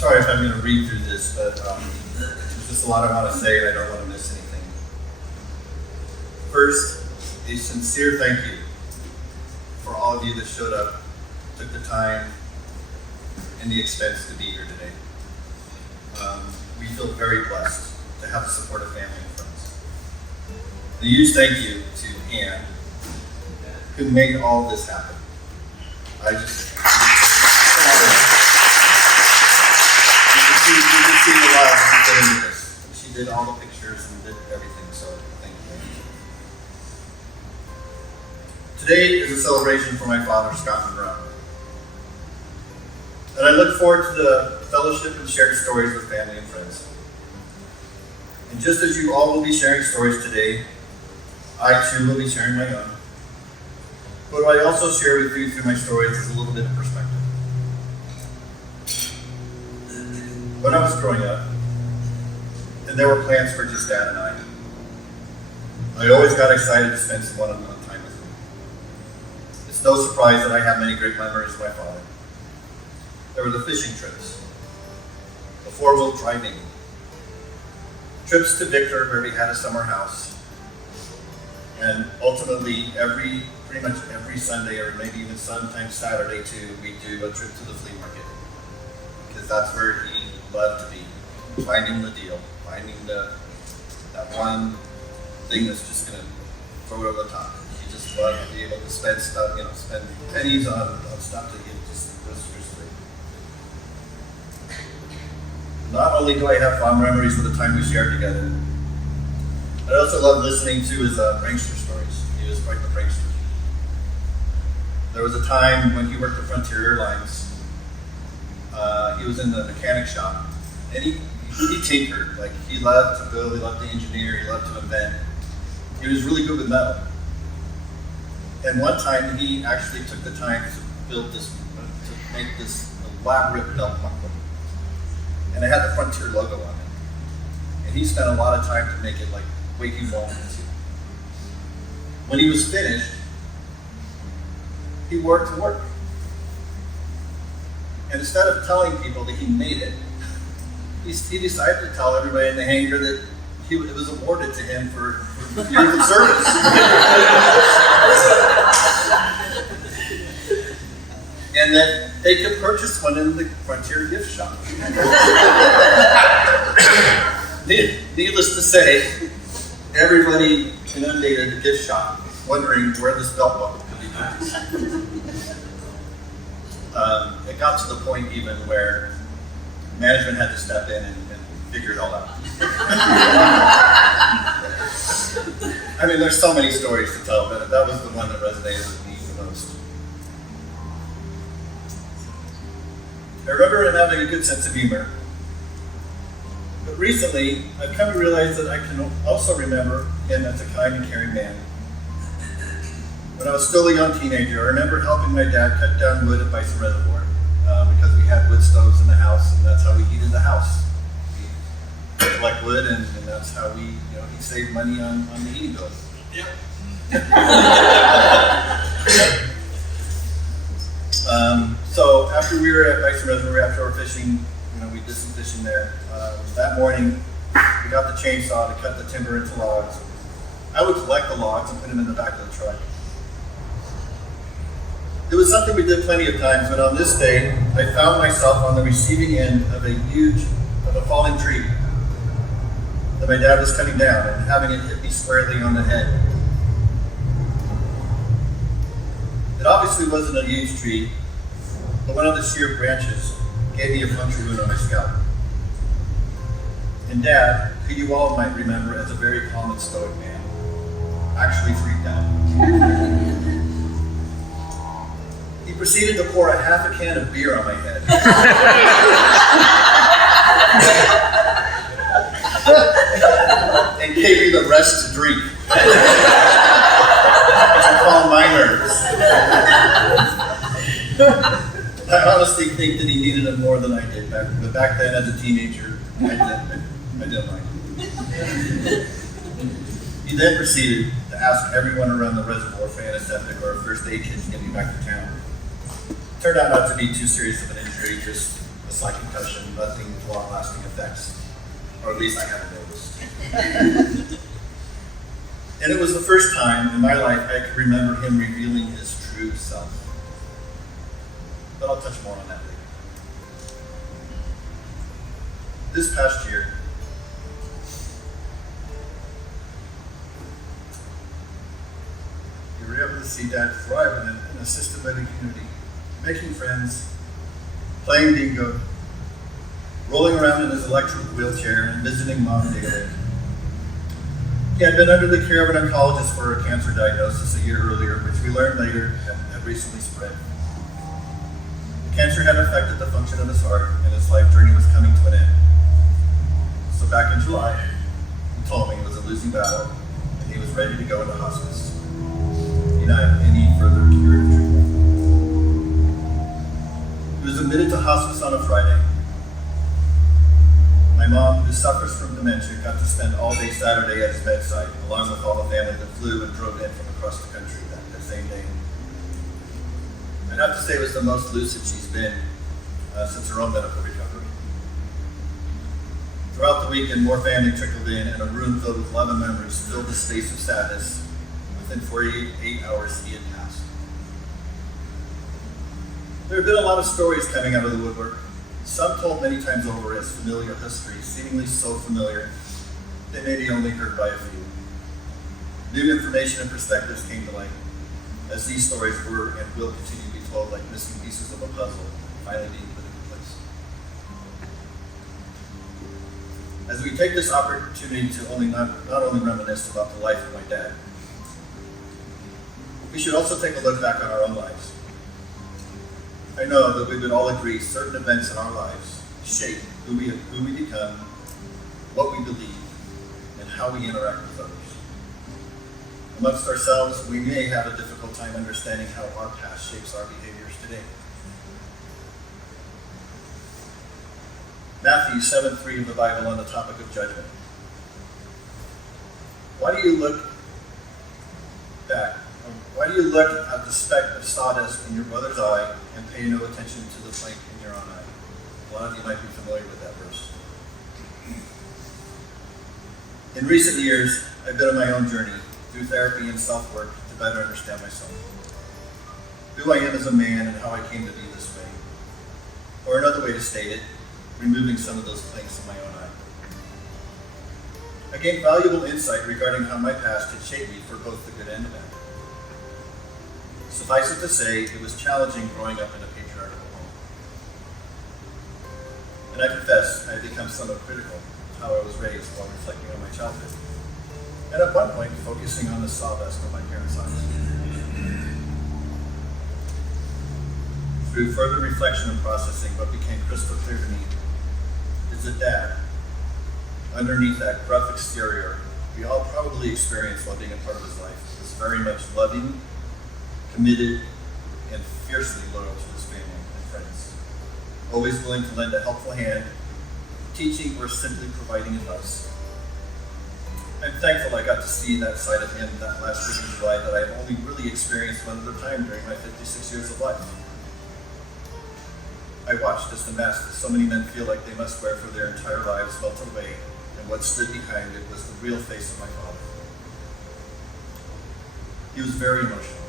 sorry if I'm going to read through this, but there's just a lot I want to say and I don't want to miss anything. First, a sincere thank you for all of you that showed up, took the time and the expense to be here today. We feel very blessed to have the support of family and friends. A huge thank you to Anne, who made all this happen. You can see the love that put into this. She did all the pictures and did everything, so thank you. Today is a celebration for my father, Scott Munro. And I look forward to the fellowship and shared stories with family and friends. And just as you all will be sharing stories today, I too will be sharing my own. But what I also share with you through my stories is a little bit of perspective. When I was growing up, and there were plans for just Dad and I always got excited to spend some one-on-one time with him. It's no surprise that I have many great memories of my father. There were the fishing trips, the four-wheel driving, trips to Victor where we had a summer house, and ultimately pretty much every Sunday, or maybe even sometimes Saturday too, we do a trip to the flea market, because that's where he loved to be, finding the deal, finding that one thing that's just going to throw it over the top. He just loved to be able to spend stuff, spend pennies on stuff that he just goes through. Not only do I have fond memories of the time we shared together, I also love listening to his prankster stories. He was quite the prankster. There was a time when he worked at Frontier Airlines. He was in the mechanic shop, and he tinkered. Like, he loved to build, he loved to engineer, he loved to invent. He was really good with metal. And one time he actually took the time to make this elaborate belt buckle. And it had the Frontier logo on it. And he spent a lot of time to make it like way he wanted it to. When he was finished, he wore it to work. And instead of telling people that he made it, he decided to tell everybody in the hangar that it was awarded to him for years of service. And that they could purchase one in the Frontier gift shop. Needless to say, everybody inundated the gift shop, wondering where this belt buckle could be purchased. It got to the point even where management had to step in and figure it all out. I mean, there's so many stories to tell, but that was the one that resonated with me the most. I remember him having a good sense of humor. But recently, I've come to realize that I can also remember him as a kind and caring man. When I was still a young teenager, I remember helping my dad cut down wood at Bison Reservoir because we had wood stoves in the house, and that's how we heated the house. We collect wood, and that's how he saved money on the heating bill. Yep. So after we were at Bison Reservoir, after our fishing, we did some fishing there. That morning, we got the chainsaw to cut the timber into logs. I would collect the logs and put them in the back of the truck. It was something we did plenty of times, but on this day, I found myself on the receiving end of a fallen tree that my dad was cutting down and having it hit me squarely on the head. It obviously wasn't a huge tree, but one of the sheer branches gave me a puncture wound on my scalp. And Dad, who you all might remember as a very calm and stoic man, actually freaked out. He proceeded to pour a half a can of beer on my head. And gave me the rest to drink. To calm my nerves. I honestly think that he needed it more than I did. But back then, as a teenager, I didn't mind it. He then proceeded to ask everyone around the reservoir for antiseptic or a first aid kit to get me back to town. Turned out not to be too serious of an injury, just a slight concussion, nothing with long-lasting effects. Or at least I haven't noticed. And it was the first time in my life I could remember him revealing his true self. But I'll touch more on that later. This past year, you were able to see Dad thrive in an assisted living community, making friends, playing bingo, rolling around in his electric wheelchair, and visiting Mom daily. He had been under the care of an oncologist for a cancer diagnosis a year earlier, which we learned later had recently spread. The cancer had affected the function of his heart, and his life journey was coming to an end. So back in July, he told me it was a losing battle, and he was ready to go into hospice. Denied any further curative treatment. He was admitted to hospice on a Friday. My mom, who suffers from dementia, got to spend all day Saturday at his bedside, along with all the family that flew and drove in from across the country that same day. I'd have to say it was the most lucid she's been since her own medical recovery. Throughout the weekend, more family trickled in, and a room filled with love and memories filled the space of sadness. Within 48 hours, he had passed. There have been a lot of stories coming out of the woodwork, some told many times over as familiar histories, seemingly so familiar they may be only heard by a few. New information and perspectives came to light, as these stories were and will continue to be told like missing pieces of a puzzle finally being put into place. As we take this opportunity to not only reminisce about the life of my dad, we should also take a look back on our own lives. I know that we would all agree certain events in our lives shape who we become, what we believe, and how we interact with others. Amongst ourselves, we may have a difficult time understanding how our past shapes our behaviors today. Matthew 7:3 of the Bible on the topic of judgment. Why do you look back? Why do you look at the speck of sawdust in your brother's eye and pay no attention to the plank in your own eye? A lot of you might be familiar with that verse. In recent years, I've been on my own journey through therapy and self-work to better understand myself, who I am as a man and how I came to be this way. Or another way to state it, removing some of those planks in my own eye. I gained valuable insight regarding how my past had shaped me for both the good and the bad. Suffice it to say, it was challenging growing up in a patriarchal home. And I confess, I had become somewhat critical of how I was raised while reflecting on my childhood. And at one point, focusing on the sawdust of my parents' eyes. Through further reflection and processing, what became crystal clear to me is that Dad, underneath that gruff exterior we all probably experienced while being a part of his life, was very much loving, committed, and fiercely loyal to his family and friends. Always willing to lend a helpful hand, teaching or simply providing advice. I'm thankful I got to see that side of him that last week in July that I've only really experienced one other time during my 56 years of life. I watched as the mask that so many men feel like they must wear for their entire lives melted away, and what stood behind it was the real face of my father. He was very emotional,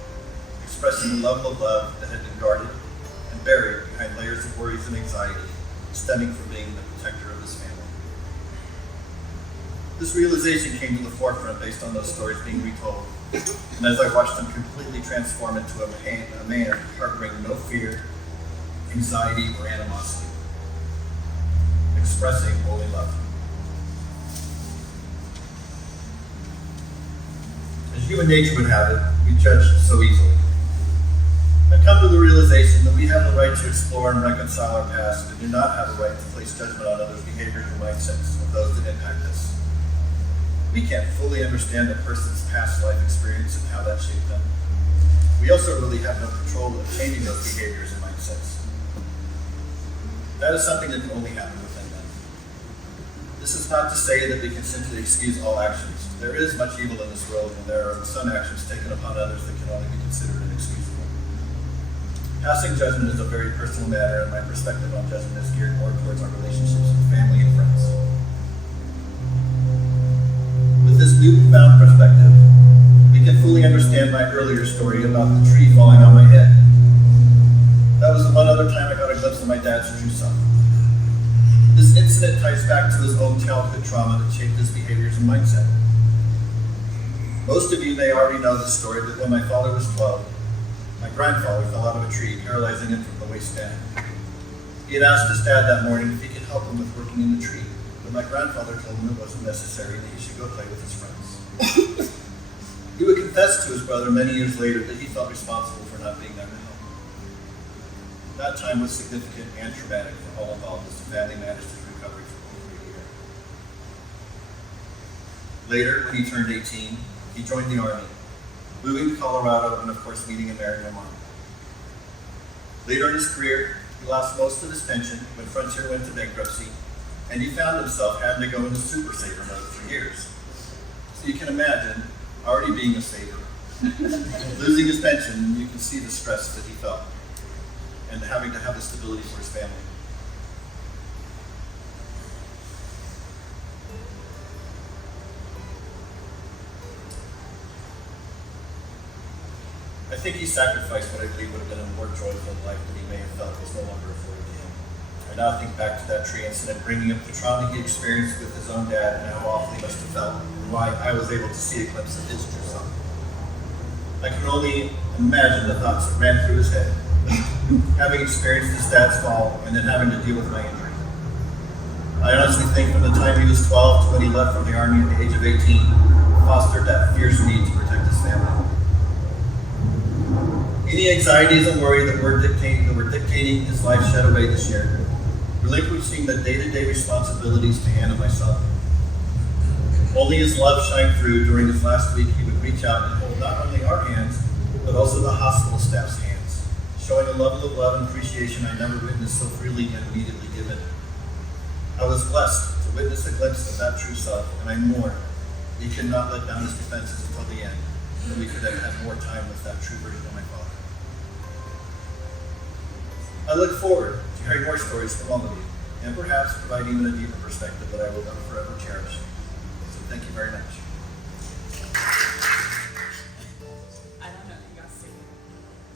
expressing a level of love that had been guarded and buried behind layers of worries and anxiety stemming from being the protector of his family. This realization came to the forefront based on those stories being retold, and as I watched him completely transform into a man harboring no fear, anxiety, or animosity, expressing holy love. As human nature would have it, we judge so easily. I've come to the realization that we have the right to explore and reconcile our past, but do not have a right to place judgment on others' behaviors or mindsets of those that impact us. We can't fully understand a person's past life experience and how that shaped them. We also really have no control of changing those behaviors and mindsets. That is something that can only happen within them. This is not to say that we can simply excuse all actions. There is much evil in this world, and there are some actions taken upon others that can only be considered inexcusable. Passing judgment is a very personal matter, and my perspective on judgment is geared more towards our relationships with family and friends. With this newfound perspective, we can fully understand my earlier story about the tree falling on my head. That was the one other time I got a glimpse of my dad's true self. This incident ties back to his own childhood trauma that shaped his behaviors and mindset. Most of you may already know this story, but when my father was 12, my grandfather fell out of a tree, paralyzing him from the waist down. He had asked his dad that morning if he could help him with working in the tree, but my grandfather told him it wasn't necessary and that he should go play with his friends. He would confess to his brother many years later that he felt responsible for not being there to help. That time was significant and traumatic for all involved as the family managed his recovery for over a year. Later, when he turned 18, he joined the Army, moving to Colorado and of course meeting and marrying my mom. Later in his career, he lost most of his pension when Frontier went to bankruptcy, and he found himself having to go into super saver mode for years. So you can imagine, already being a saver, losing his pension, you can see the stress that he felt, and having to have the stability for his family. I think he sacrificed what I believe would have been a more joyful life that he may have felt was no longer afforded to him. I now think back to that tree incident, bringing up the trauma he experienced with his own dad and how awful he must have felt, and why I was able to see a glimpse of his true self. I can only imagine the thoughts that ran through his head, having experienced his dad's fall and then having to deal with my injury. I honestly think from the time he was 12 to when he left from the Army at the age of 18, fostered that fierce need to protect his family. Any anxieties and worry that were dictating his life shed away this year, relinquishing the day-to-day responsibilities to handle myself. Only his love shined through. During his last week, he would reach out and hold not only our hands, but also the hospital staff's hands, showing a level of love and appreciation I never witnessed so freely and immediately given. I was blessed to witness a glimpse of that true self, and I mourn he could not let down his defenses until the end, and we could have had more time with that true version of my father. I look forward to hearing more stories from all of you, and perhaps provide even a deeper perspective that I will forever cherish. So thank you very much. I don't know if you guys see me.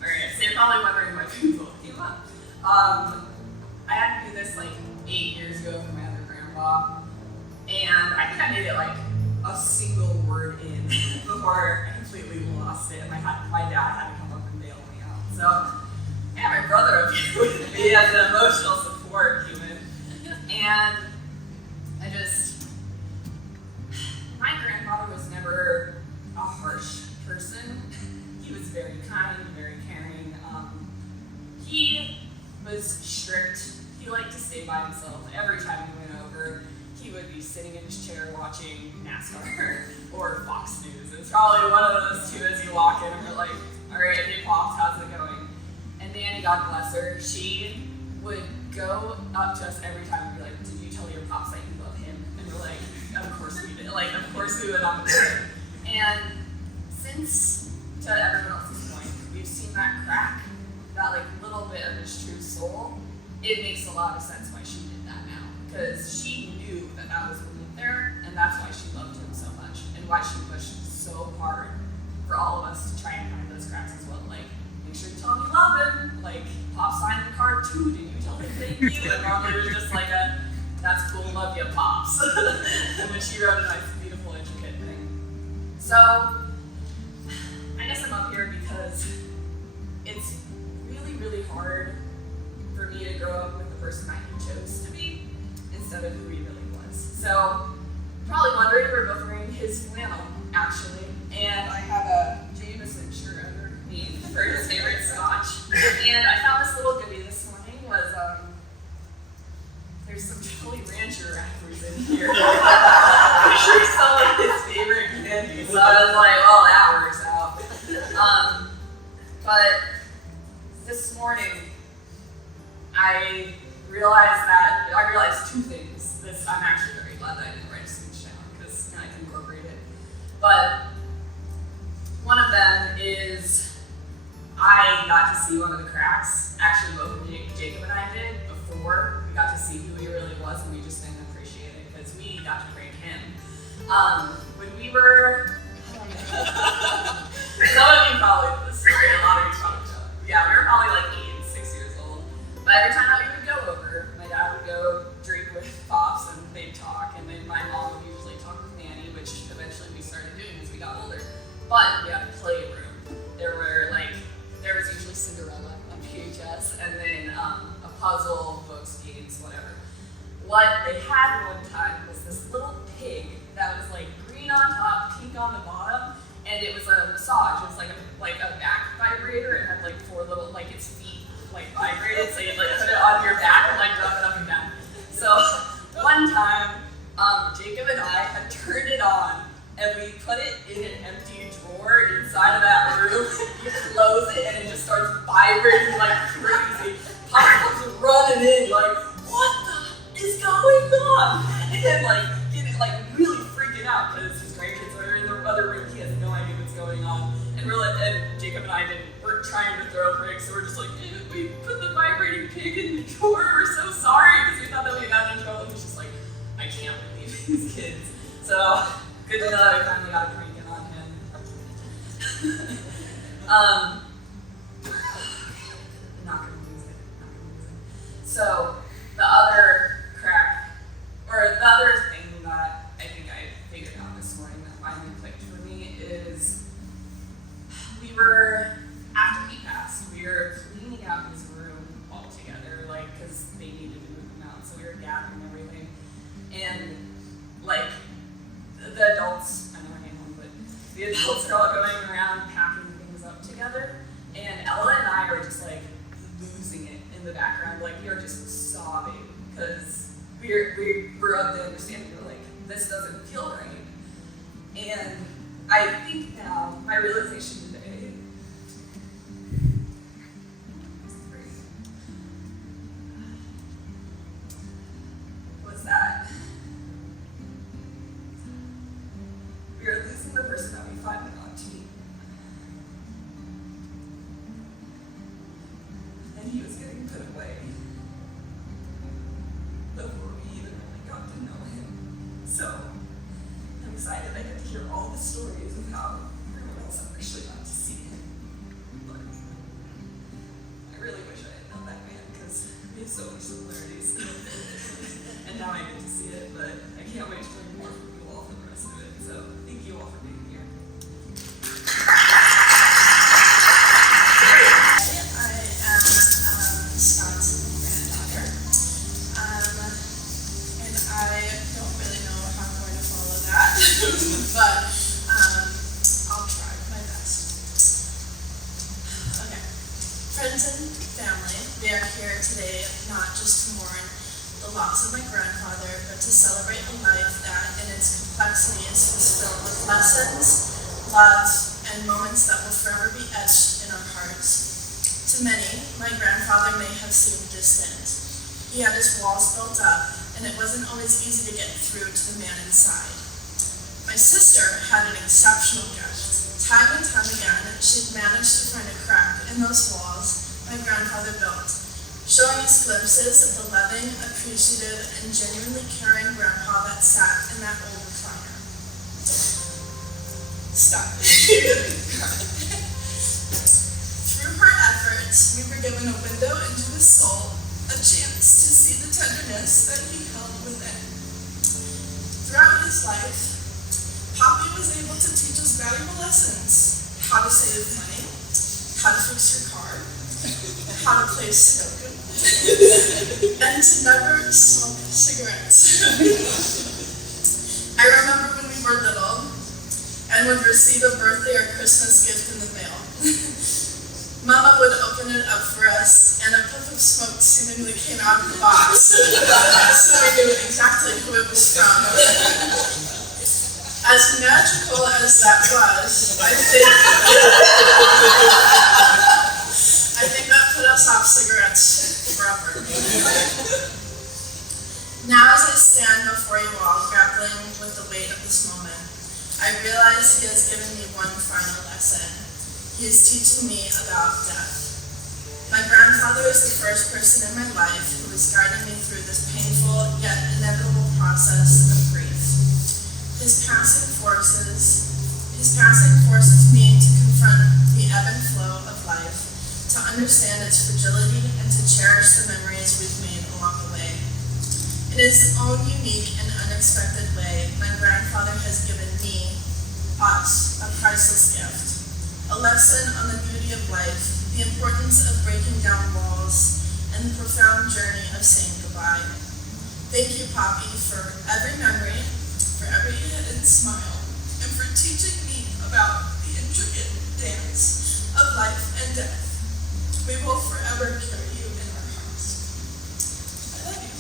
Alright, so you're probably wondering why people came up. I had to do this like 8 years ago for my other grandpa, and I think I made it like a single word in before I completely lost it. My dad had to come up and bail me out. So I had my brother up here with me as an emotional support human, and my grandfather was never a harsh person. He was very kind, very caring. He was strict. He liked to stay by himself. Every time we went over, he would be sitting in his chair watching NASCAR or Fox News. It's probably one of those two as you walk in and we're like, all right, hey Pops, how's it going? And Nanny, God bless her, she would go up to us every time and be like, did you tell your Pops that you love him? And we're like, of course we did. Like, of course we would on the day. And since, to everyone else's point, we've seen that crack, that like little bit of his true soul, it makes a lot of sense why she did that now. Because she knew that that was beneath there, and that's why she loved him so much, and why she pushed so hard for all of us to try and find those cracks as well. Like, make sure you tell him you love him. Like, Pop signed the card too, did you tell him thank you? And normally it was just like a, that's cool, love you, Pops. And then she wrote a nice, beautiful, intricate thing. So, I guess I'm up here because it's really, really hard for me to grow up with the person that he chose to be instead of who he really was. So, probably wondering, we're both wearing his flannel, actually, and I have a Jameson shirt underneath for his favorite scotch. And I found this little goodie this morning was, there's some Jolly Rancher wrappers in here. I'm sure he's selling his favorite candy, so I was like, well, that works out. But this morning, I realized two things. I'm actually very glad that I didn't write a speech down because I can incorporate it. But one of them is I finally got to see one of the cracks. Actually, both Jacob and I did before we got to see who he really was, and we just didn't appreciate it because we got to prank him. When we were, some of you probably know this story, a lot of you probably don't. Yeah, we were probably like 8 and 6 years old. But every time that we would go over, my dad would go drink with Pops and they'd talk, and then my mom would usually talk with Nanny, which eventually we started doing as we got older. But we had a playroom. There was usually Cinderella on VHS, and then a puzzle, books, games, whatever. What they had one time was this little pig that was like green on top, pink on the bottom, and it was a massage. It was like a back vibrator. It had like 4 little, like its feet like vibrated, so you'd like put it on your back and like rub it up and down. So one time, Jacob and I had turned it on, and we put it in an empty drawer inside of that room. You close it, and it just starts vibrating like crazy. Pop comes running in, like, what the is going on? And like getting like really freaking out because his grandkids are in the other room. He has no idea what's going on. And Jacob and I we're trying to throw pranks, so we're just like, we put the vibrating pig in the drawer. We're so sorry because we thought that we got in trouble. He's just like, I can't believe these kids. So good to know that we finally got a prank in on him. Not gonna lose it. So the other thing that I think I figured out this morning that finally clicked for me is after he passed, we were cleaning out his room all together, like, because they needed to move him out, so we were gathering everything. And like the adults, I know I ain't home, but the adults are all going around packing things up together, and Ella and I were just like losing it in the background, like we were just sobbing because we were of the understanding, we were like, this doesn't feel right. And I think now my realization today was that we are losing the person that we finally got to meet. And he was getting put away before we even really got to know him. So I'm excited I get to hear all the stories of how everyone else actually got to see him. But I really wish I had known that man because we have so many similarities. And now I get to see it, but I can't wait to learn more from you all for the rest of it. So thank you all for being here. I am Scott's granddaughter, and I don't really know how I'm going to follow that, but I'll try my best. Okay, friends and family, we are here today not just to mourn the loss of my grandfather, but to celebrate a life that in its complexities was filled with lessons, love, and moments that will forever be etched in our hearts. To many, my grandfather may have seemed distant. He had his walls built up, and it wasn't always easy to get through to the man inside. My sister had an exceptional gift. Time and time again, she'd managed to find a crack in those walls my grandfather built, showing us glimpses of the loving, appreciative, and genuinely caring grandpa that sat in that old recliner. Stop. Through her efforts, we were given a window into his soul, a chance to see the tenderness that he held within. Throughout his life, Poppy was able to teach us valuable lessons: how to save money, how to fix your car, how to play Sudoku, and to never smoke cigarettes. I remember when we were little and would receive a birthday or Christmas gift in the mail. Mama would open it up for us, and a puff of smoke seemingly came out of the box, so we knew exactly who it was from. As magical as that was, I think that put us off cigarettes forever. Now as I stand before you all, grappling with the weight of this moment, I realize he has given me one final lesson. He is teaching me about death. My grandfather was the first person in my life who was guiding me through this painful yet inevitable process of grief. His passing forces me to confront the ebb and flow of life, to understand its fragility, and to cherish the memories we've made along the way. In his own unique and unexpected way, my grandfather has given us, a priceless gift. A lesson on the beauty of life, the importance of breaking down walls, and the profound journey of saying goodbye. Thank you, Poppy, for every memory, for every hidden smile, and for teaching me about the intricate dance of life and death. We will forever carry you in our hearts. I love you.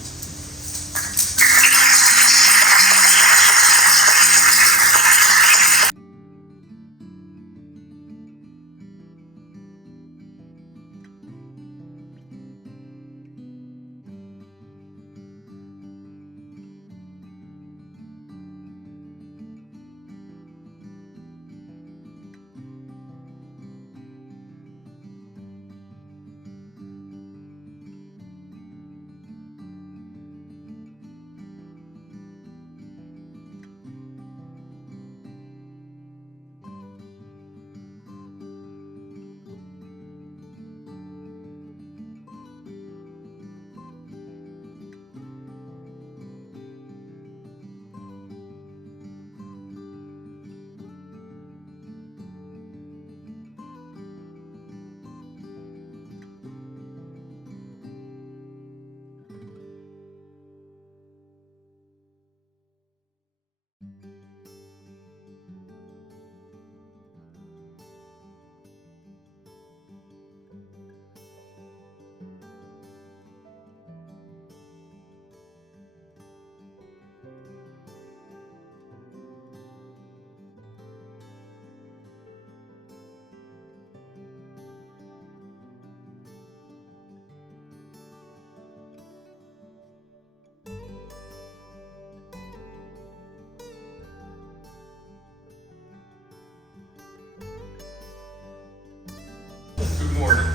Good morning.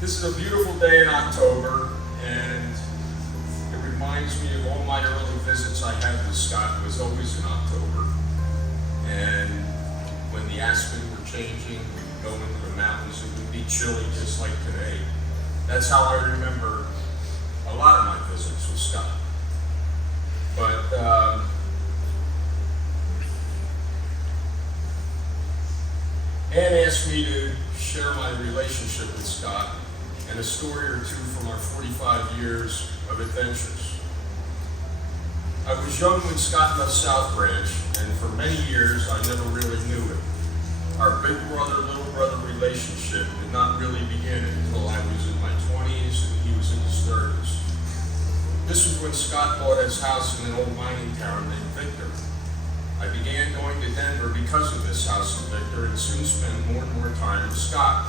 This is a beautiful day in October, and it reminds me of all my early visits I had with Scott. It was always in October. And when the aspen were changing, we'd go into the mountains. It would be chilly just like today. That's how I remember a lot of my visits with Scott. But Ann asked me to share my relationship with Scott and a story or two from our 45 years of adventures. I was young when Scott left South Branch, and for many years I never really knew him. Our big brother, little brother relationship did not really begin until I was in my 20s and he was in his 30s. This was when Scott bought his house in an old mining town named Victor. I began going to Denver because of this house in Victor and soon spent more and more time with Scott.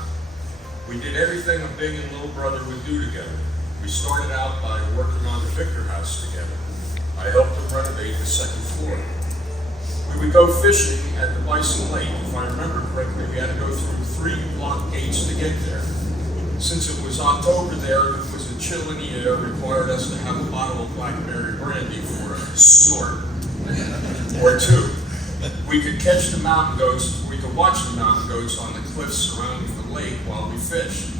We did everything a big and little brother would do together. We started out by working on the Victor house together. I helped him renovate the second floor. We would go fishing at the Bison Lake. If I remember correctly, we had to go through 3 block gates to get there. Since it was October there, it was a chill in the air, required us to have a bottle of blackberry brandy for a snort. Or 2. We could catch the mountain goats, we could watch the mountain goats on the cliffs surrounding the lake while we fished.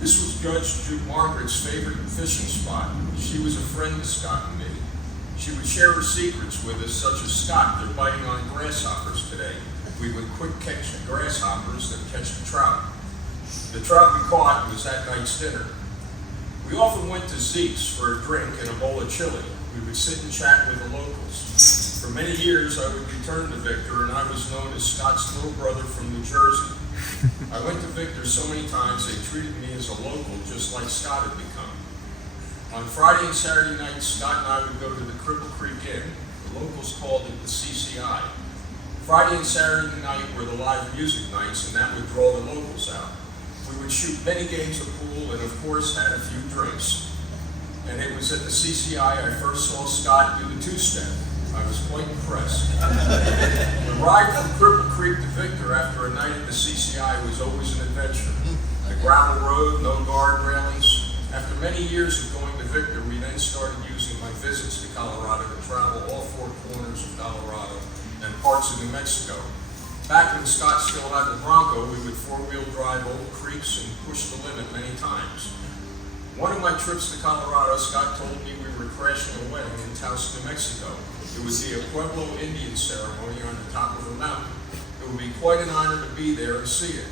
This was Judge Margaret's favorite fishing spot. She was a friend to Scott and me. She would share her secrets with us, such as Scott, they're biting on grasshoppers today. We would quick catch the grasshoppers, then catch the trout. The trout we caught was that night's dinner. We often went to Zeke's for a drink and a bowl of chili. We would sit and chat with the locals. For many years, I would return to Victor, and I was known as Scott's little brother from New Jersey. I went to Victor so many times, they treated me as a local, just like Scott had become. On Friday and Saturday nights, Scott and I would go to the Cripple Creek Inn. The locals called it the CCI. Friday and Saturday night were the live music nights, and that would draw the locals out. We would shoot many games of pool and, of course, had a few drinks. And it was at the CCI I first saw Scott do the two-step. I was quite impressed. The ride from Cripple Creek to Victor after a night at the CCI was always an adventure. A gravel road, no guard railings. After many years of going to Victor, we then started using my visits to Colorado to travel all four corners of Colorado and parts of New Mexico. Back when Scott still had the Bronco, we would four-wheel drive old creeks and push the limit many times. One of my trips to Colorado, Scott told me we were crashing a wedding in Taos, New Mexico. It would be a Pueblo Indian ceremony on the top of a mountain. It would be quite an honor to be there and see it.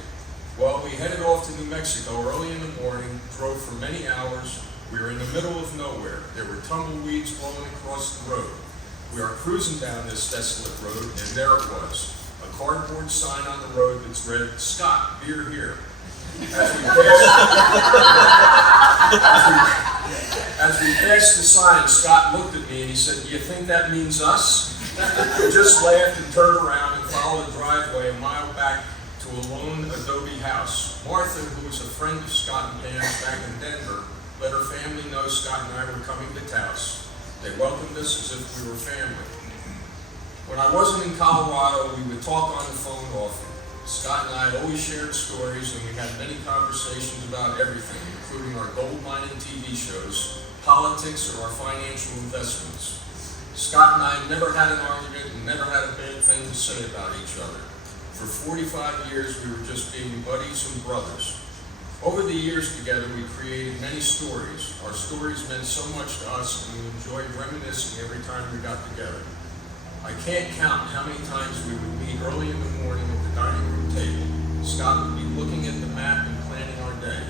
Well, we headed off to New Mexico early in the morning, drove for many hours. We were in the middle of nowhere. There were tumbleweeds blowing across the road. We are cruising down this desolate road, and there it was. A cardboard sign on the road that read, "Scott, beer here." As we passed the sign, Scott looked at me and he said, "Do you think that means us?" I just laughed and turned around and followed the driveway a mile back to a lone adobe house. Martha, who was a friend of Scott and Pam's back in Denver, let her family know Scott and I were coming to Taos. They welcomed us as if we were family. When I wasn't in Colorado, we would talk on the phone often. Scott and I always shared stories, and we had many conversations about everything, including our gold mining TV shows, politics, or our financial investments. Scott and I never had an argument and never had a bad thing to say about each other. For 45 years, we were just being buddies and brothers. Over the years together, we created many stories. Our stories meant so much to us, and we enjoyed reminiscing every time we got together. I can't count how many times we would meet early in the morning at the dining room table. Scott would be looking at the map and planning our day.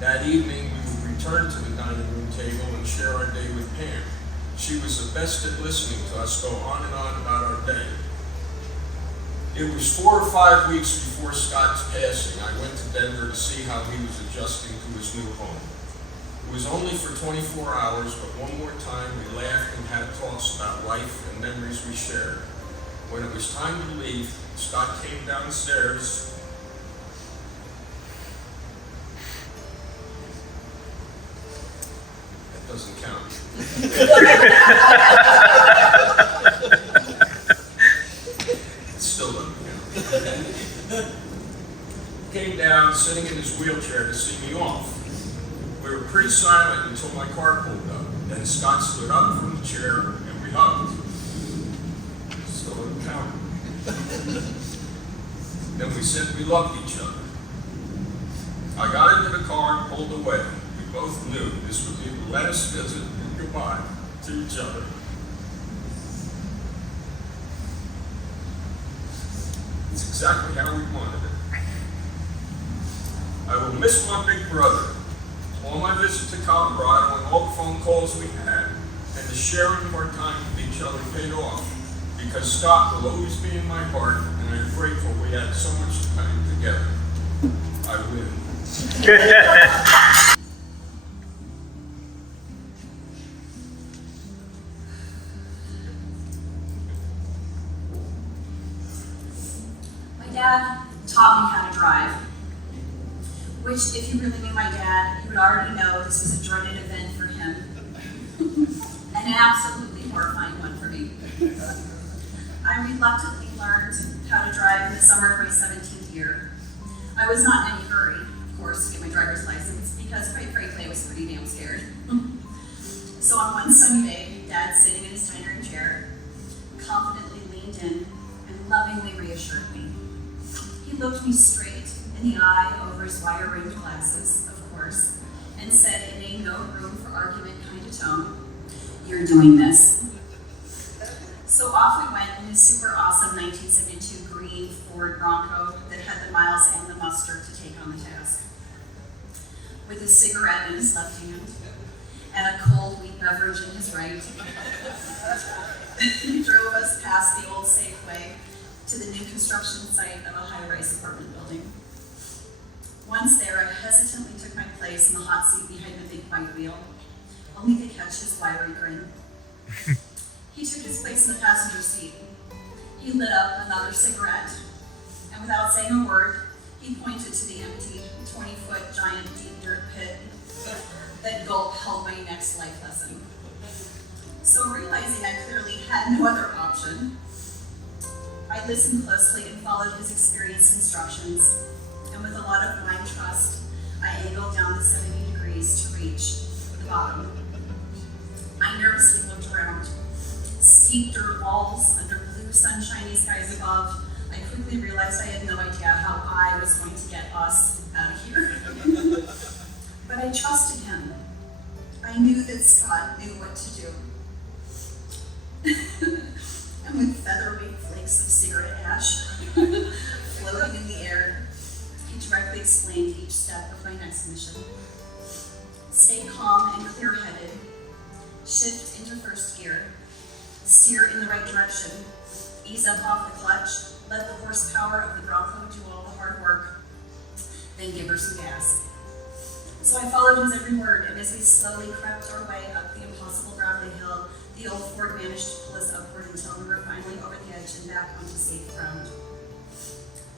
That evening, we would return to the dining room table and share our day with Pam. She was the best at listening to us go on and on about our day. It was 4 or 5 weeks before Scott's passing. I went to Denver to see how he was adjusting to his new home. It was only for 24 hours, but one more time we laughed and had talks about life and memories we shared. When it was time to leave, Scott came downstairs. That doesn't count. It still doesn't count. Came down, sitting in his wheelchair to see me off. We were pretty silent until my car pulled up. Then Scott stood up from the chair and we hugged. Still didn't count. Then we said we loved each other. I got into the car and pulled away. We both knew this would be the last visit and goodbye to each other. It's exactly how we wanted it. I will miss my big brother. All my visits to Colorado and all the phone calls we had, and the sharing of our time with each other paid off, because Scott will always be in my heart, and I'm grateful we had so much time together. I win. My dad taught me how to drive. Which, if you really knew my dad, you would already know this was a dreaded event for him. And an absolutely horrifying one for me. I reluctantly learned how to drive in the summer of my 17th year. I was not in any hurry, of course, to get my driver's license, because quite frankly, I was pretty damn scared. So on one sunny day, Dad, sitting in his dining room chair, confidently leaned in and lovingly reassured me. He looked me straight in the eye over his wire-rimmed glasses, of course, and said in a no room for argument kind of tone, "You're doing this." So off we went in his super awesome 1972 green Ford Bronco that had the miles and the mustard to take on the task. With a cigarette in his left hand and a cold wheat beverage in his right, he drove us past the old Safeway to the new construction site of a high-rise apartment building. Once there, I hesitantly took my place in the hot seat behind the big white wheel, only to catch his wiry grin. He took his place in the passenger seat. He lit up another cigarette, and without saying a word, he pointed to the empty 20-foot giant deep dirt pit that gulp held my next life lesson. So realizing I clearly had no other option, I listened closely and followed his experienced instructions, and with a lot of blind trust, tiny skies above, I quickly realized I had no idea how I was going to get us out of here. But I trusted him. I knew that Scott knew what to do. And with featherweight flakes of cigarette ash floating in the air, he directly explained each step of my next mission. Stay calm and clear-headed. Shift into first gear. Steer in the right direction. Ease up off the clutch. Let the horsepower of the Bronco do all the hard work. Then give her some gas. So I followed his every word, and as we slowly crept our way up the impossible gravelly hill, the old Ford managed to pull us upward until we were finally over the edge and back onto safe ground.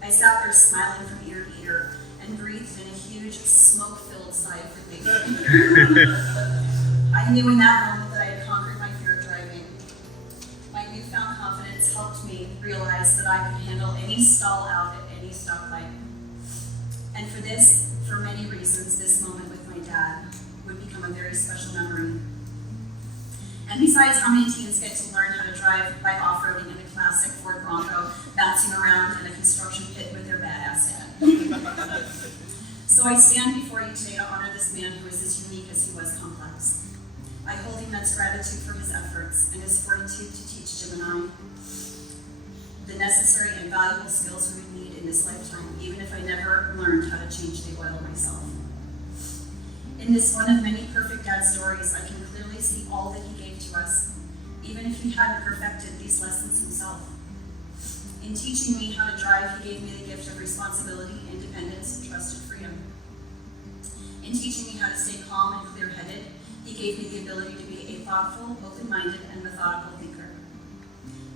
I sat there smiling from ear to ear and breathed in a huge, smoke-filled sigh of relief. I knew in that moment that I had conquered my fear of driving. My newfound confidence helped me realize that I could handle any stall out at any stoplight. And for many reasons, this moment with my dad would become a very special memory. And besides, how many teens get to learn how to drive by off-roading in a classic Ford Bronco, bouncing around in a construction pit with their badass dad? So I stand before you today to honor this man who is as unique as he was complex. I hold immense gratitude for his efforts and his fortitude to teach Jim and I the necessary and valuable skills we would need in this lifetime, even if I never learned how to change the oil myself. In this one of many perfect dad stories, I can clearly see all that he gave to us, even if he hadn't perfected these lessons himself. In teaching me how to drive, he gave me the gift of responsibility, independence, and trusted freedom. In teaching me how to stay calm and clear-headed, he gave me the ability to be a thoughtful, open-minded, and methodical thinker.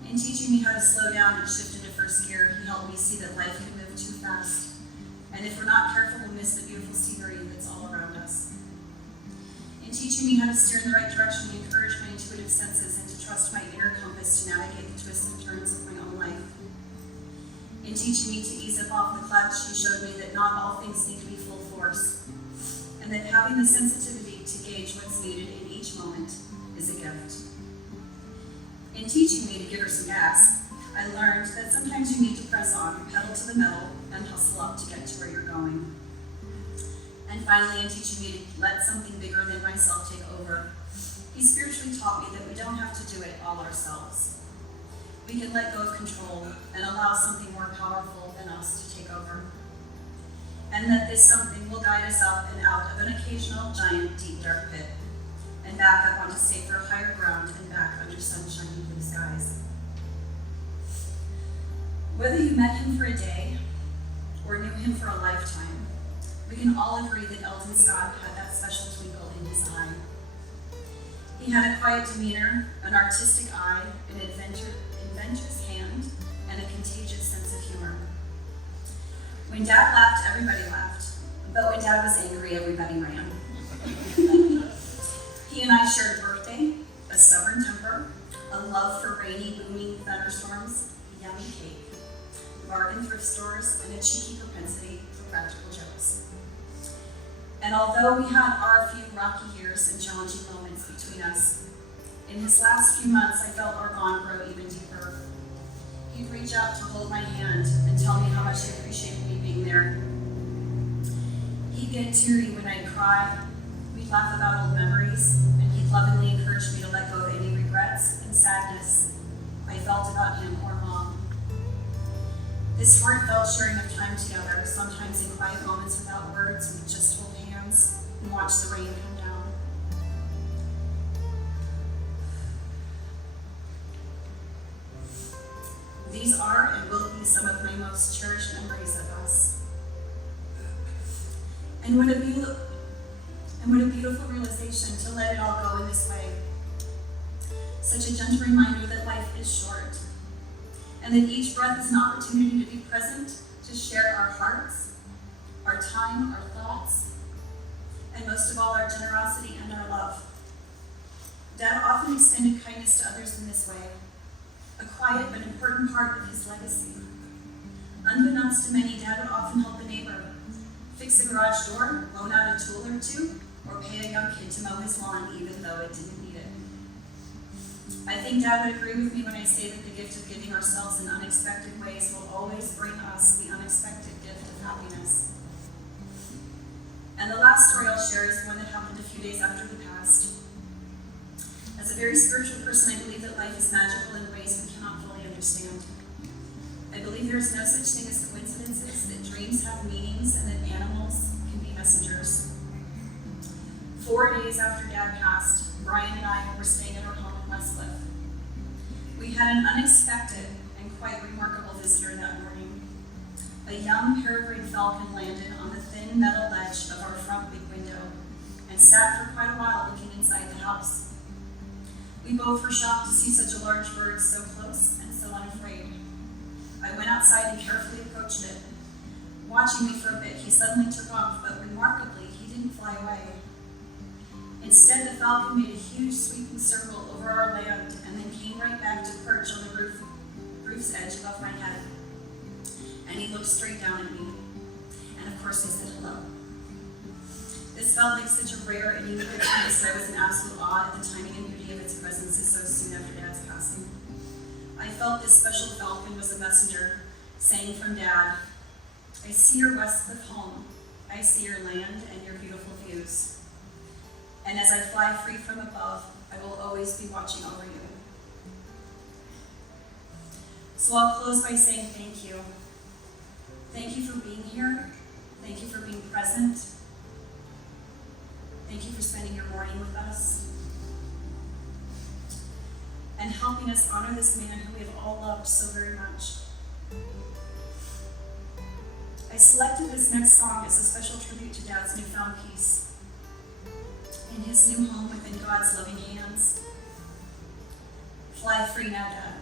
In teaching me how to slow down and shift into first gear, he helped me see that life can move too fast. And if we're not careful, we'll miss the beautiful scenery that's all around us. In teaching me how to steer in the right direction, he encouraged my intuitive senses and to trust my inner compass to navigate the twists and turns of my own life. In teaching me to ease up off the clutch, he showed me that not all things need to be full force, and that having the sensitivity to gauge what's needed in each moment is a gift. In teaching me to give her some gas, I learned that sometimes you need to press on, pedal to the metal, and hustle up to get to where you're going. And finally, in teaching me to let something bigger than myself take over, he spiritually taught me that we don't have to do it all ourselves. We can let go of control and allow something more powerful than us to take over. And that this something will guide us up and out of an occasional giant, deep, dark pit, and back up onto safer, higher ground and back under sunshiny blue skies. Whether you met him for a day or knew him for a lifetime, we can all agree that Eldon Scott had that special twinkle in his eye. He had a quiet demeanor, an artistic eye, an adventurous hand, and a contagious sense of humor. When Dad laughed, everybody laughed, but when Dad was angry, everybody ran. He and I shared a birthday, a stubborn temper, a love for rainy, booming thunderstorms, yummy cake, bargain thrift stores, and a cheeky propensity for practical jokes. And although we had our few rocky years and challenging moments between us, in his last few months I felt our bond grow even deeper. He'd reach out to hold my hand and tell me how much he appreciated me being there. He'd get teary when I'd cry. We'd laugh about old memories, and he'd lovingly encourage me to let go of any regrets and sadness I felt about him or Mom. This heartfelt sharing of time together, sometimes in quiet moments without words, we just hold hands and watch the rain come down. These are and will be some of my most cherished memories of us. And what a beautiful realization to let it all go in this way. Such a gentle reminder that life is short, and that each breath is an opportunity to be present, to share our hearts, our time, our thoughts, and most of all, our generosity and our love. Dad often extended kindness to others in this way, a quiet but important part of his legacy. Unbeknownst to many, Dad would often help a neighbor, fix a garage door, loan out a tool or two, or pay a young kid to mow his lawn even though it didn't need it. I think Dad would agree with me when I say that the gift of giving ourselves in unexpected ways will always bring us the unexpected gift of happiness. And the last story I'll share is one that happened a few days after he passed. As a very spiritual person, I believe that life is magical in ways we cannot fully understand. I believe there is no such thing as coincidences, that dreams have meanings, and that animals can be messengers. 4 days after Dad passed, Brian and I were staying at our home in Westcliff. We had an unexpected and quite remarkable visitor that morning. A young peregrine falcon landed on the thin metal ledge of our front big window and sat for quite a while looking inside the house. We both were shocked to see such a large bird so close and so unafraid. I went outside and carefully approached it. Watching me for a bit, he suddenly took off, but remarkably, he didn't fly away. Instead, the falcon made a huge sweeping circle over our land and then came right back to perch on the roof's edge above my head. And he looked straight down at me. And of course, I said hello. This felt like such a rare and unique experience that I was in absolute awe at the timing and beauty of its presence so soon after Dad's passing. I felt this special falcon was a messenger, saying from Dad, I see your Westcliff home. I see your land and your beautiful views. And as I fly free from above, I will always be watching over you. So I'll close by saying thank you. Thank you for being here. Thank you for being present. Thank you for spending your morning with us and helping us honor this man who we have all loved so very much. I selected this next song as a special tribute to Dad's newfound peace in his new home within God's loving hands. Fly free now, Dad.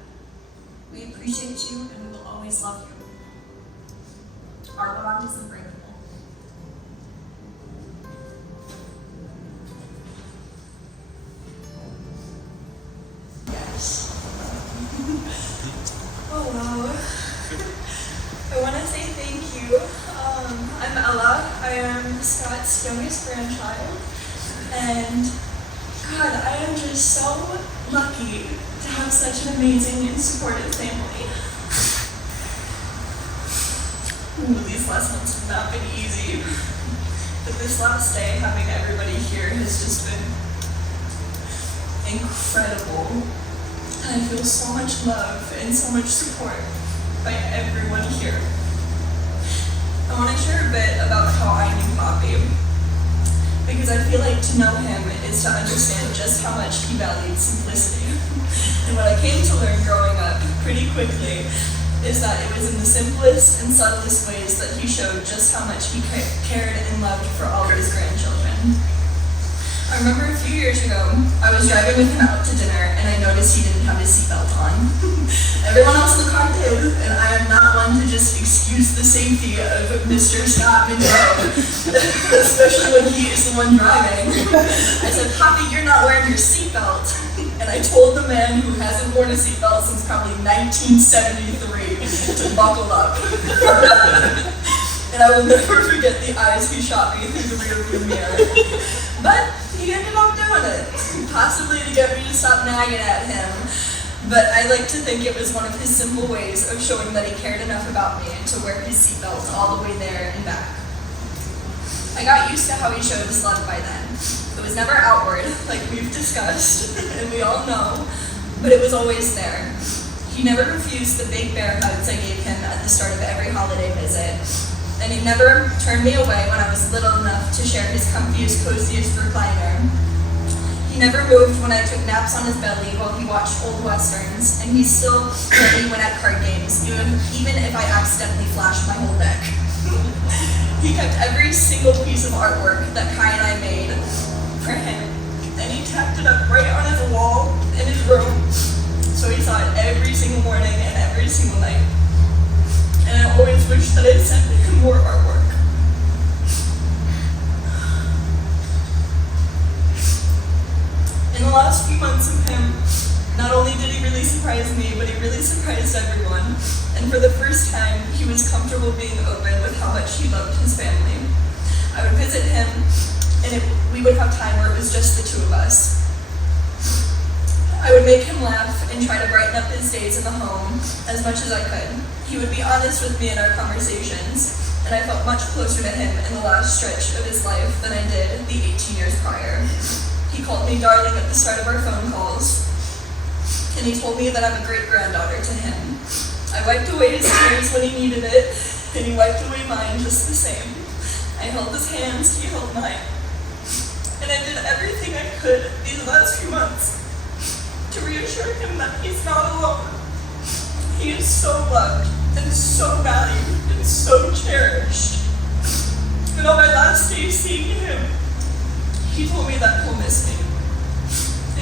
We appreciate you and we will always love you. Our bond is unbreakable. Oh, wow. I want to say thank you. I'm Ella. I am Scott's youngest grandchild. And God, I am just so lucky to have such an amazing and supportive family. Ooh, these last months have not been easy. But this last day, having everybody here has just been incredible. And I feel so much love and so much support by everyone here. I want to share a bit about how I knew Poppy, because I feel like to know him is to understand just how much he valued simplicity. And what I came to learn growing up pretty quickly is that it was in the simplest and subtlest ways that he showed just how much he cared and loved for all of his grandchildren. I remember a few years ago, I was driving with him out to dinner and I noticed he didn't have his seatbelt on. Everyone else in the car did, and I am not one to just excuse the safety of Mr. Scott Munro, especially when he is the one driving. I said, Poppy, you're not wearing your seatbelt. And I told the man who hasn't worn a seatbelt since probably 1973 to buckle up. And I will never forget the eyes he shot me through the rearview mirror. But he ended up doing it, possibly to get me to stop nagging at him. But I like to think it was one of his simple ways of showing that he cared enough about me to wear his seatbelt all the way there and back. I got used to how he showed his love by then. It was never outward, like we've discussed, and we all know, but it was always there. He never refused the big bear hugs I gave him at the start of every holiday visit. And he never turned me away when I was little enough to share his comfiest, coziest recliner. He never moved when I took naps on his belly while he watched old westerns, and he still let me win at card games, even if I accidentally flashed my whole deck. He kept every single piece of artwork that Kai and I made for him, and he tacked it up right on his wall in his room, so he saw it every single morning and every single night. And I always wish that I sent him more artwork. In the last few months of him, not only did he really surprise me, but he really surprised everyone. And for the first time, he was comfortable being open with how much he loved his family. I would visit him, and we would have time where it was just the two of us. I would make him laugh and try to brighten up his days in the home as much as I could. He would be honest with me in our conversations, and I felt much closer to him in the last stretch of his life than I did the 18 years prior. He called me darling at the start of our phone calls, and he told me that I'm a great granddaughter to him. I wiped away his tears when he needed it, and he wiped away mine just the same. I held his hands, he held mine. And I did everything I could these last few months to reassure him that he's not alone. He is so loved and so valued and so cherished. And on my last day seeing him, he told me that he'll miss me.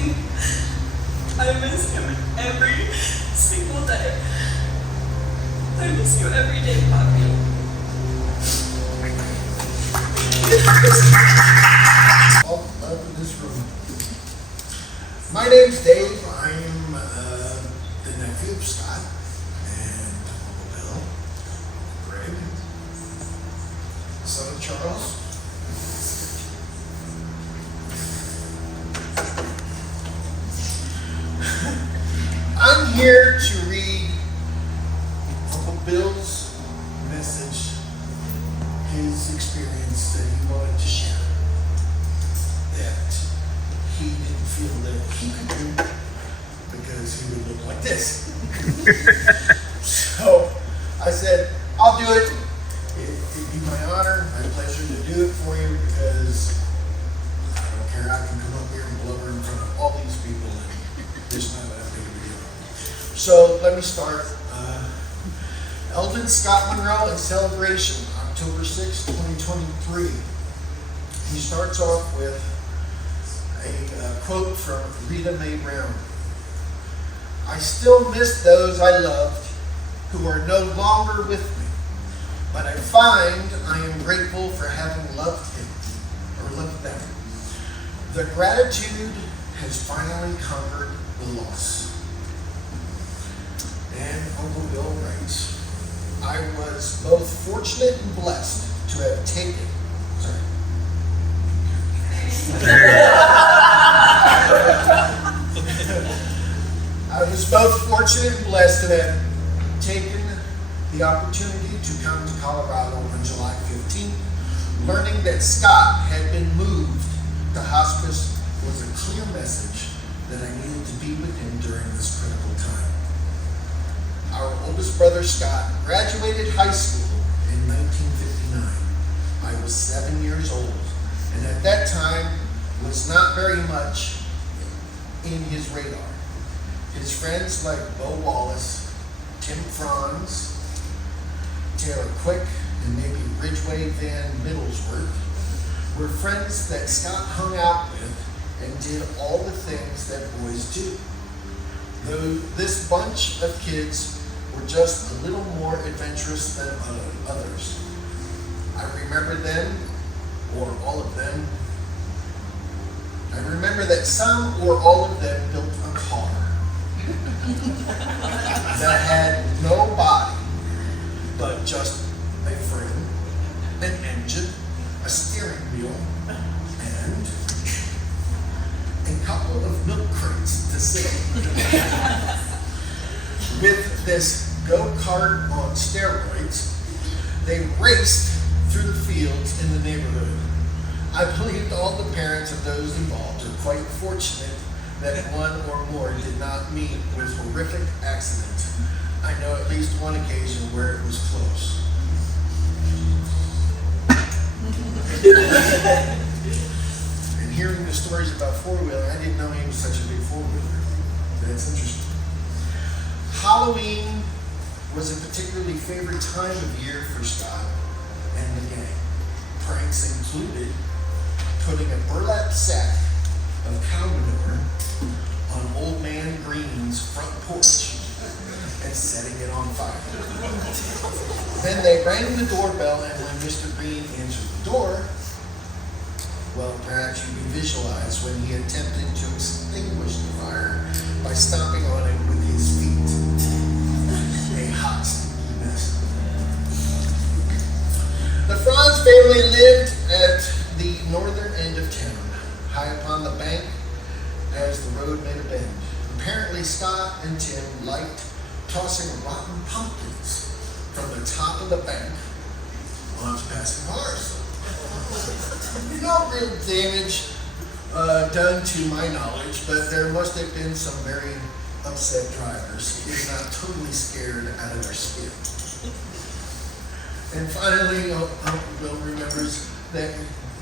And I miss him every single day. I miss you every day, Poppy. All up in this room. My name's Dave. I am the nephew of Scott and Uncle Bill, Greg, son of Charles. I'm here to read Uncle Bill's message, his experience that he wanted to share, that he didn't feel that he could do because he would look like this. So I said, I'll do it. It'd be my honor, my pleasure to do it for you because I don't care. I can come up here and blubber in front of all these people and it's not that big of a deal. So let me start. Eldon Scott Munro in celebration, October 6, 2023. He starts off with a quote from Rita Mae Brown. I still miss those I loved who are no longer with me, but I find I am grateful for having loved him, or loved them. The gratitude has finally conquered the loss. And Uncle Bill writes, I was both fortunate and blessed to have taken, I was both fortunate and blessed to have taken the opportunity to come to Colorado on July 15th. Learning that Scott had been moved to hospice was a clear message that I needed to be with him during this critical time. Our oldest brother Scott graduated high school in 1959. I was 7 years old, and at that time was not very much in his radar. His friends like Bo Wallace, Tim Franz, Taylor Quick, and maybe Ridgway Van Middlesworth were friends that Scott hung out with and did all the things that boys do. Though this bunch of kids were just a little more adventurous than others. I remember them, or all of them. I remember that some or all of them built a car that had no body, but just a frame, an engine, a steering wheel, and a couple of milk crates to sit on. With this go-kart on steroids, they raced through the fields in the neighborhood. I believe all the parents of those involved are quite fortunate that one or more did not meet with horrific accident. I know at least one occasion where it was close. And hearing the stories about four-wheeler, I didn't know he was such a big four-wheeler. That's interesting. Halloween was a particularly favorite time of year for Scott and the gang. Pranks included putting a burlap sack of cow manure on Old Man Green's front porch and setting it on fire. Then they rang the doorbell, and when Mr. Green answered the door, well, perhaps you can visualize when he attempted to extinguish the fire by stomping on it with his feet. A hot, sticky mess. The Franz family lived at the northern end of town, high upon the bank as the road made a bend. and Tim liked tossing rotten pumpkins from the top of the bank onto passing cars. No real damage done to my knowledge, but there must have been some very upset drivers, if not totally scared out of their skin. And finally, Uncle Bill remembers that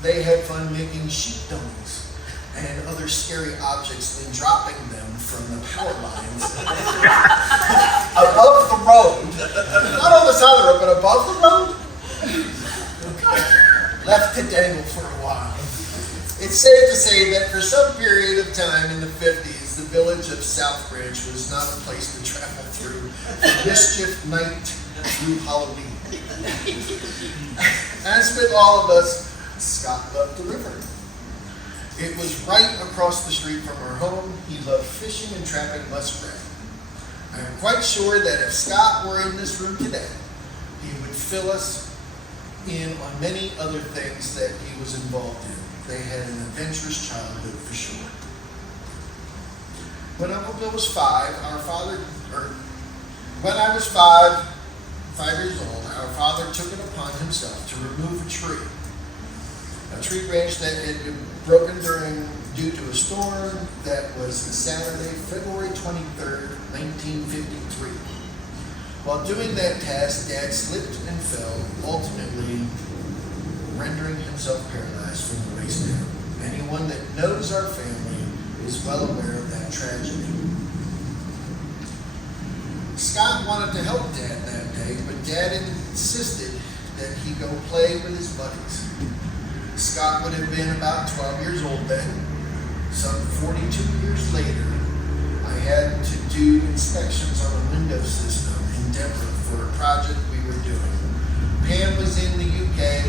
they had fun making sheep dummies and other scary objects and dropping them from the power lines above the road. Not on the side of the road, but above the road. Left to dangle for a while. It's safe to say that for some period of time in the 50s, the village of South Branch was not a place to travel through from mischief night through Halloween. As with all of us, Scott loved the river. It was right across the street from our home. He loved fishing and trapping muskrat. I am quite sure that if Scott were in this room today, he would fill us in on many other things that he was involved in. They had an adventurous childhood for sure. When Uncle Bill was when I was 5 years old, our father took it upon himself to remove a tree branch that had been broken due to a storm that was Saturday, February 23rd, 1953. While doing that task, Dad slipped and fell, ultimately rendering himself paralyzed from the waist down. Anyone that knows our family is well aware of that tragedy. Scott wanted to help Dad that day, but Dad insisted that he go play with his buddies. Scott would have been about 12 years old then. Some 42 years later, I had to do inspections on a window system in Denver for a project we were doing. Pam was in the UK,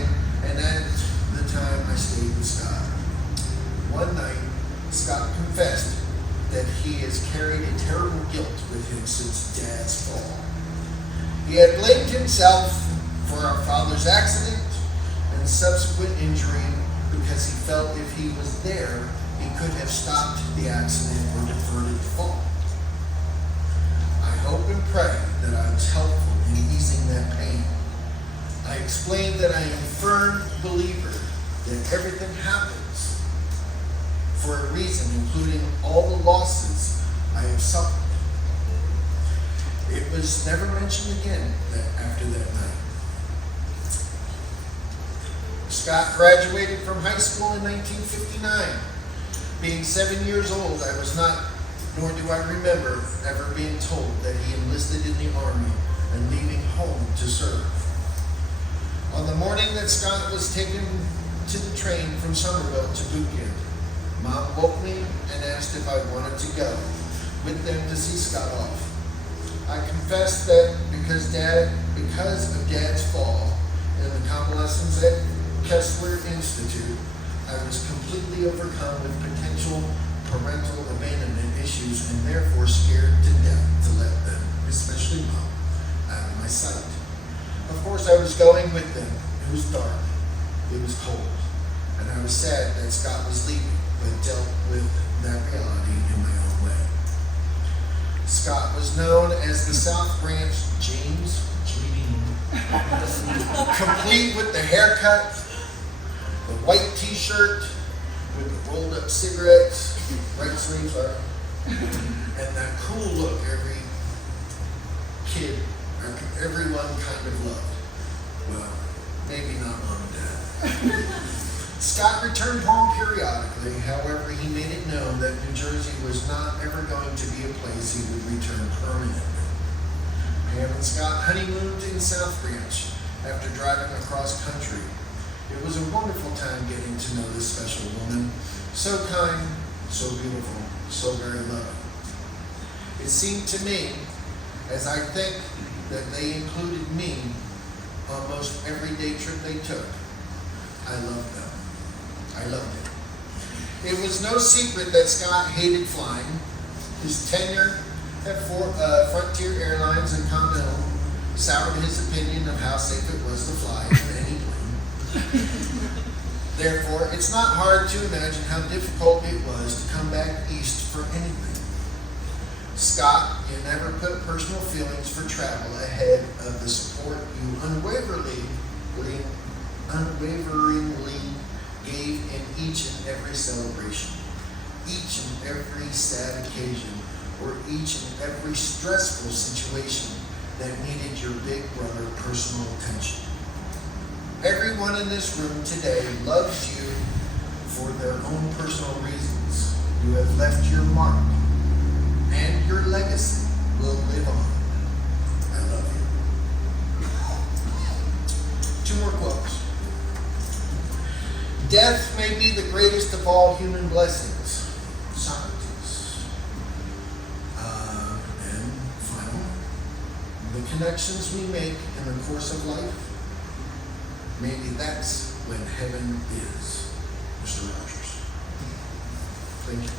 and at the time I stayed with Scott. One night, Scott confessed that he has carried a terrible guilt with him since Dad's fall. He had blamed himself for our father's accident and subsequent injury because he felt if he was there, he could have stopped the accident or deferred the fall. I hope and pray that I was helpful in easing that pain. I explained that I am a firm believer that everything happens for a reason, including all the losses I have suffered. It was never mentioned again after that night. Scott graduated from high school in 1959. Being 7 years old, I was not, nor do I remember, ever being told that he enlisted in the Army and leaving home to serve. On the morning that Scott was taken to the train from Somerville to boot camp, Mom woke me and asked if I wanted to go with them to see Scott off. I confessed that because of Dad's fall and the convalescence at Kessler Institute, I was completely overcome with potential parental abandonment issues and therefore scared to death to let them, especially Mom, out of my sight. Of course, I was going with them. It was dark, it was cold, and I was sad that Scott was leaving, but dealt with that reality in my own way. Scott was known as the South Branch James complete with the haircut, the white t-shirt with the rolled up cigarettes, right sleeves are, and that cool look everyone kind of loved. Well, maybe not Mom and Dad. Scott returned home periodically, however, he made it known that New Jersey was not ever going to be a place he would return permanently. Pam and Scott honeymooned in South Branch after driving across country. It was a wonderful time getting to know this special woman, so kind, so beautiful, so very loving. It seemed to me, as I think that they included me on most every day trip they took, I loved them. I loved it. It was no secret that Scott hated flying. His tenure at Frontier Airlines and Continental soured his opinion of how safe it was to fly in any plane. Therefore, it's not hard to imagine how difficult it was to come back east for anything. Scott, you never put personal feelings for travel ahead of the support you unwaveringly gave in each and every celebration, each and every sad occasion, or each and every stressful situation that needed your big brother personal attention. Everyone in this room today loves you for their own personal reasons. You have left your mark, and your legacy will live on. I love you. 2 more quotes. Death may be the greatest of all human blessings. Socrates. And final, the connections we make in the course of life, maybe that's when heaven is. Mr. Rogers. Thank you.